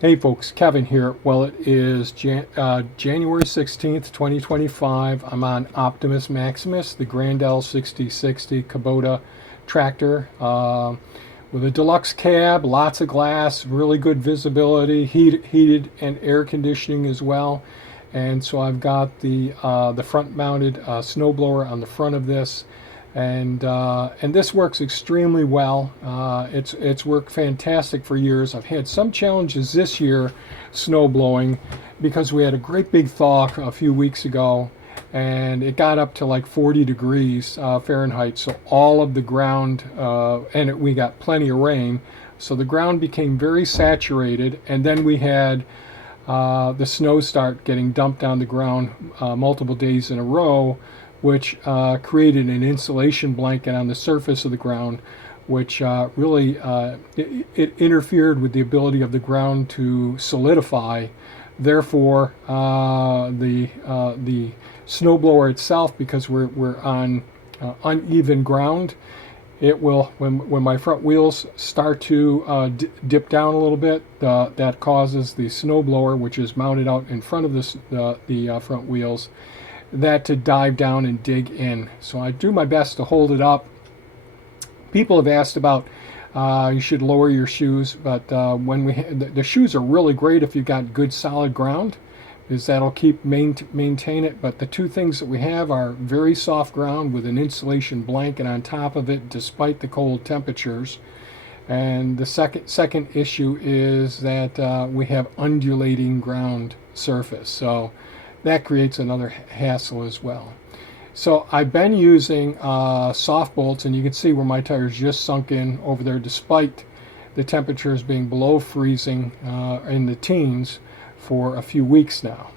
Hey folks, Kevin here. Well, it is January 16th, 2025. I'm on Optimus Maximus, the Grandel 6060 Kubota tractor with a deluxe cab, lots of glass, really good visibility, heated and air conditioning as well. And so I've got the front-mounted snowblower on the front of this, and this works extremely well. It's worked fantastic for years. I've had some challenges this year snow blowing because we had a great big thaw a few weeks ago, and it got up to like 40 degrees Fahrenheit. So all of the ground, we got plenty of rain, so the ground became very saturated, and then we had the snow start getting dumped on the ground multiple days in a row, which created an insulation blanket on the surface of the ground, which it interfered with the ability of the ground to solidify. Therefore, the snowblower itself, because we're on uneven ground, it will, when my front wheels start to dip down a little bit, that causes the snowblower, which is mounted out in front of the front wheels, that to dive down and dig in. So I do my best to hold it up. People have asked about you should lower your shoes, but the shoes are really great if you've got good solid ground, because that'll maintain it. But the two things that we have are very soft ground with an insulation blanket on top of it despite the cold temperatures. And the second issue is that we have undulating ground surface, so that creates another hassle as well. So I've been using soft bolts, and you can see where my tires just sunk in over there despite the temperatures being below freezing in the teens for a few weeks now.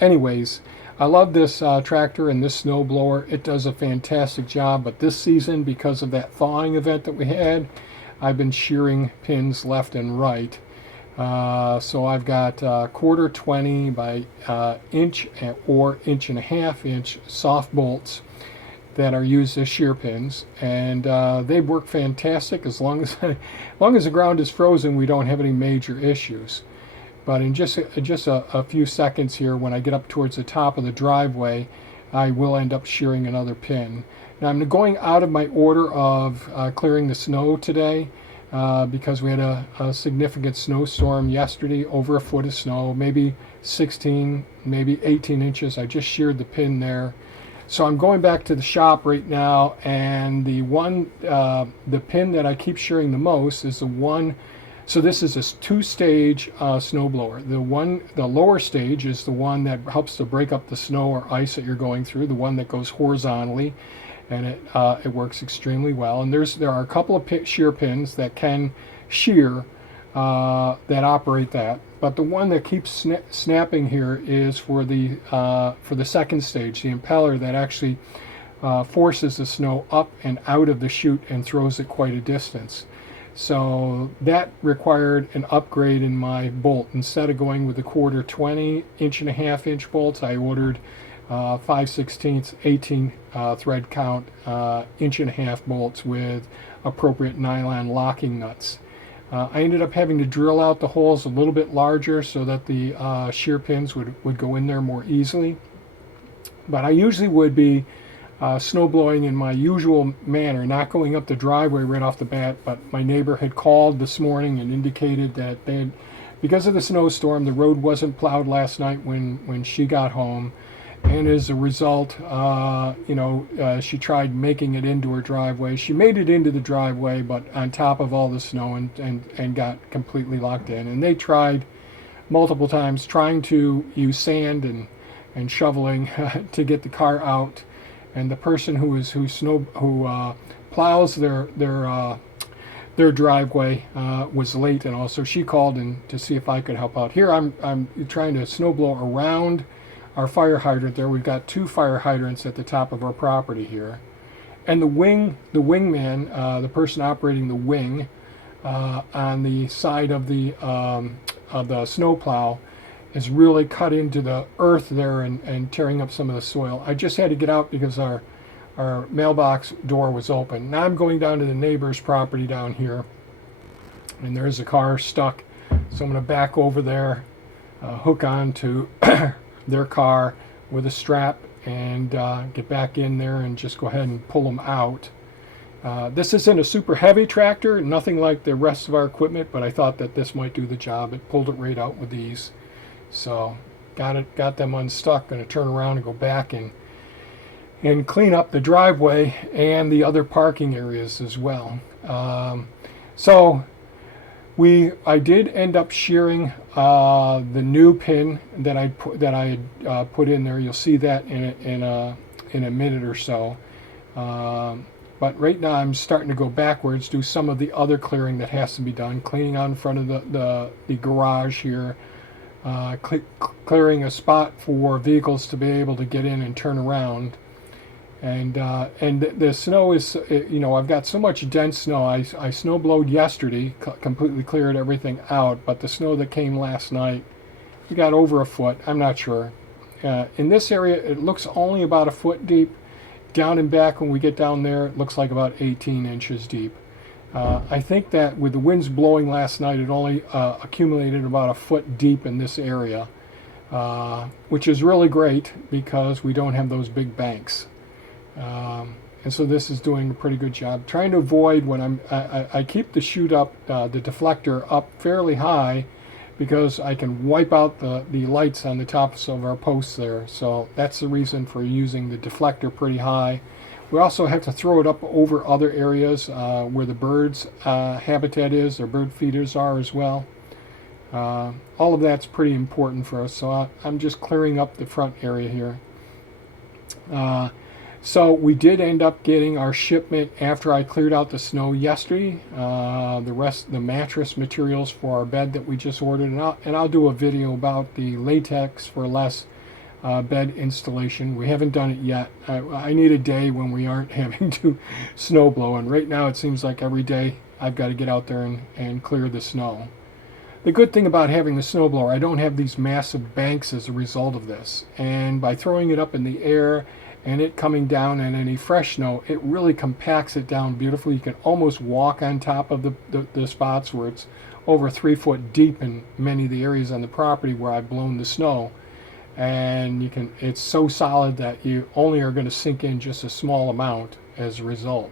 Anyways, I love this tractor and this snow blower. It does a fantastic job, but this season, because of that thawing event that we had, I've been shearing pins left and right. So I've got quarter 20 by inch or inch and a half inch soft bolts that are used as shear pins, and they work fantastic as long as the ground is frozen. We don't have any major issues. But in just a few seconds here, when I get up towards the top of the driveway, I will end up shearing another pin. Now I'm going out of my order of clearing the snow today. Because we had a significant snowstorm yesterday, over a foot of snow, maybe 16, maybe 18 inches. I just sheared the pin there. So I'm going back to the shop right now, and the pin that I keep shearing the most is the one. So this is a two-stage snowblower. The lower stage is the one that helps to break up the snow or ice that you're going through, the one that goes horizontally, and it works extremely well. And there are a couple of shear pins that can shear that operate that, but the one that keeps snapping here is for the second stage, the impeller that actually forces the snow up and out of the chute and throws it quite a distance. So that required an upgrade in my bolt. Instead of going with the quarter 20 inch and a half inch bolts, I ordered 5/16 18 thread count inch and a half bolts with appropriate nylon locking nuts. I ended up having to drill out the holes a little bit larger so that the shear pins would go in there more easily. But I usually would be snow blowing in my usual manner, not going up the driveway right off the bat. But my neighbor had called this morning and indicated that because of the snowstorm, the road wasn't plowed last night when she got home. And as a result, she tried making it into her driveway. She made it into the driveway, but on top of all the snow, and got completely locked in. And they tried multiple times trying to use sand and shoveling to get the car out. And the person who plows their driveway was late, and also she called in to see if I could help out. Here I'm trying to snow blow around our fire hydrant there. We've got two fire hydrants at the top of our property here. And the wingman, the person operating the wing on the side of the snowplow, is really cut into the earth there and tearing up some of the soil. I just had to get out because our mailbox door was open. Now I'm going down to the neighbor's property down here, And there's a car stuck. So I'm going to back over there, hook on to their car with a strap, and get back in there and just go ahead and pull them out. This isn't a super heavy tractor, nothing like the rest of our equipment, but I thought that this might do the job. It pulled it right out with ease. So got them unstuck. Going to turn around and go back and clean up the driveway and the other parking areas as well. So I did end up shearing the new pin that I had put in there. You'll see that in a minute or so. But right now I'm starting to go backwards, do some of the other clearing that has to be done, cleaning out in front of the garage here, clearing a spot for vehicles to be able to get in and turn around. And the snow is, I've got so much dense snow. I snow blowed yesterday, completely cleared everything out, but the snow that came last night, we got over a foot. I'm not sure. In this area, it looks only about a foot deep. Down and back, when we get down there, it looks like about 18 inches deep. I think that with the winds blowing last night, it only accumulated about a foot deep in this area, which is really great because we don't have those big banks. And so this is doing a pretty good job. Trying to avoid when I keep the chute up, the deflector up fairly high, because I can wipe out the lights on the tops of our posts there. So that's the reason for using the deflector pretty high. We also have to throw it up over other areas where the birds' habitat is, their bird feeders are as well. All of that's pretty important for us. So I'm just clearing up the front area here. So we did end up getting our shipment after I cleared out the snow yesterday. The mattress materials for our bed that we just ordered, and I'll do a video about the latex for less bed installation. We haven't done it yet. I need a day when we aren't having to snow blow, and right now it seems like every day I've got to get out there and clear the snow. The good thing about having the snowblower, I don't have these massive banks as a result of this, and by throwing it up in the air and it coming down and any fresh snow, it really compacts it down beautifully. You can almost walk on top of the spots where it's over 3 foot deep in many of the areas on the property where I've blown the snow. And it's so solid that you only are going to sink in just a small amount as a result.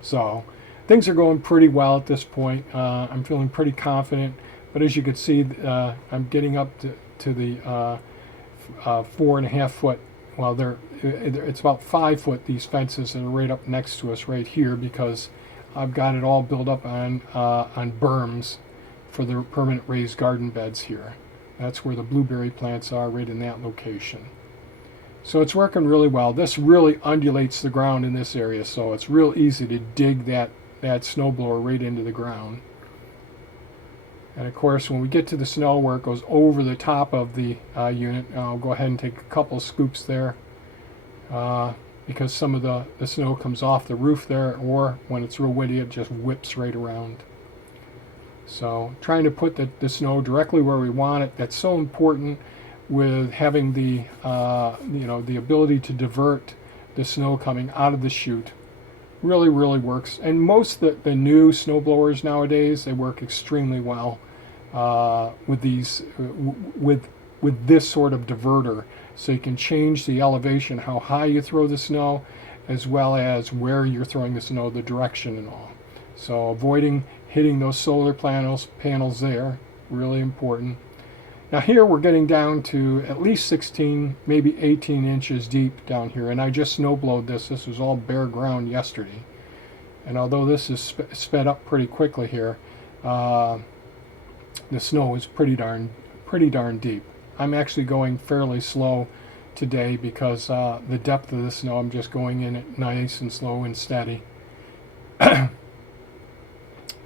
So things are going pretty well at this point. I'm feeling pretty confident, but as you can see, I'm getting up to the 4.5 foot. Well, it's about 5 foot, these fences that are right up next to us right here, because I've got it all built up on berms for the permanent raised garden beds here. That's where the blueberry plants are, right in that location. So it's working really well. This really undulates the ground in this area, so it's real easy to dig that snowblower right into the ground. And of course, when we get to the snow where it goes over the top of the unit, I'll go ahead and take a couple of scoops there, because some of the snow comes off the roof there, or when it's real windy, it just whips right around. So trying to put the snow directly where we want it. That's so important with having the ability to divert the snow coming out of the chute. Really works. And most of the new snow blowers nowadays, they work extremely well with these with this sort of diverter. So you can change the elevation, how high you throw the snow, as well as where you're throwing the snow, the direction and all. So avoiding hitting those solar panels there, really important. Now here we're getting down to at least 16, maybe 18 inches deep down here, and I just snow blowed this. This was all bare ground yesterday. And although this is sped up pretty quickly here, the snow is pretty darn deep. I'm actually going fairly slow today because the depth of the snow, I'm just going in it nice and slow and steady.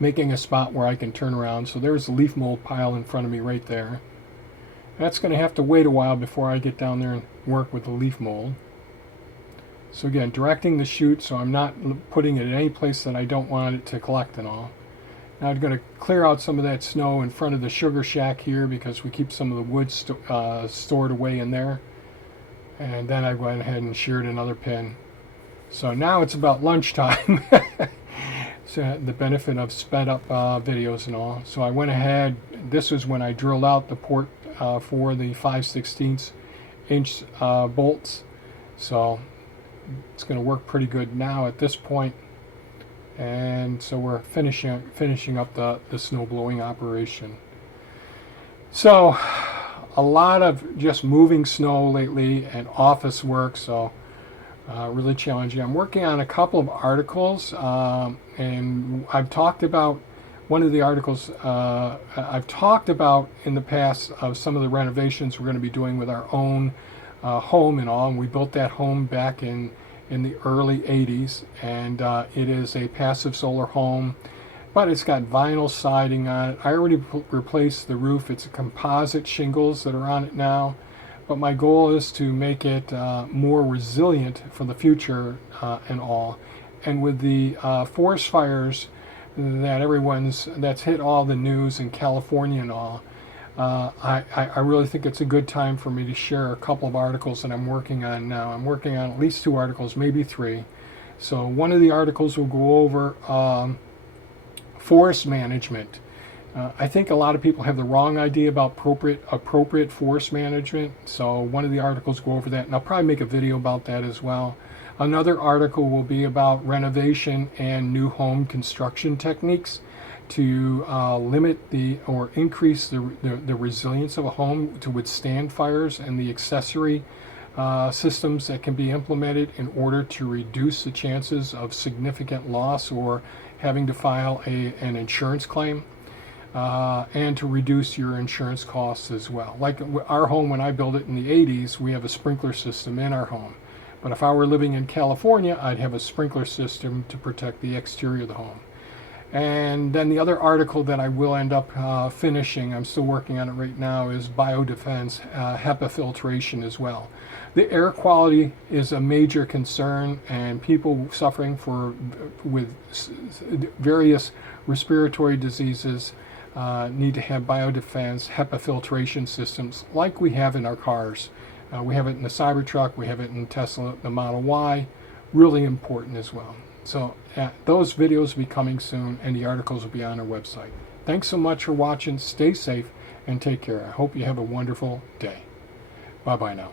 Making a spot where I can turn around. So there's the leaf mold pile in front of me right there. That's going to have to wait a while before I get down there and work with the leaf mold. So again, directing the chute so I'm not putting it in any place that I don't want it to collect and all. Now I'm going to clear out some of that snow in front of the sugar shack here because we keep some of the wood stored away in there. And then I went ahead and sheared another pin. So now it's about lunchtime. so the benefit of sped up videos and all. So I went ahead, this was when I drilled out the port for the 5/16 inch bolts. So it's going to work pretty good now at this point. And so we're finishing up the snow blowing operation. So a lot of just moving snow lately and office work, so really challenging. I'm working on a couple of articles, and I've talked about one of the articles I've talked about in the past of some of the renovations we're going to be doing with our own home and all. And we built that home back in the early 80s, and it is a passive solar home, but it's got vinyl siding on it. I already replaced the roof. It's a composite shingles that are on it now, but my goal is to make it more resilient for the future and all. And with the forest fires that's hit all the news in California and all, I really think it's a good time for me to share a couple of articles that I'm working on now. I'm working on at least 2 articles, maybe 3. So one of the articles will go over forest management. I think a lot of people have the wrong idea about appropriate forest management. So one of the articles go over that, and I'll probably make a video about that as well. Another article will be about renovation and new home construction techniques to limit or increase the resilience of a home to withstand fires, and the accessory systems that can be implemented in order to reduce the chances of significant loss or having to file an insurance claim, and to reduce your insurance costs as well. Like our home, when I built it in the 80s, we have a sprinkler system in our home. But if I were living in California, I'd have a sprinkler system to protect the exterior of the home. And then the other article that I will end up finishing, I'm still working on it right now, is biodefense, HEPA filtration as well. The air quality is a major concern, and people suffering with various respiratory diseases need to have biodefense, HEPA filtration systems like we have in our cars. We have it in the Cybertruck, we have it in Tesla, the Model Y, really important as well. So those videos will be coming soon, and the articles will be on our website. Thanks so much for watching. Stay safe and take care. I hope you have a wonderful day. Bye-bye now.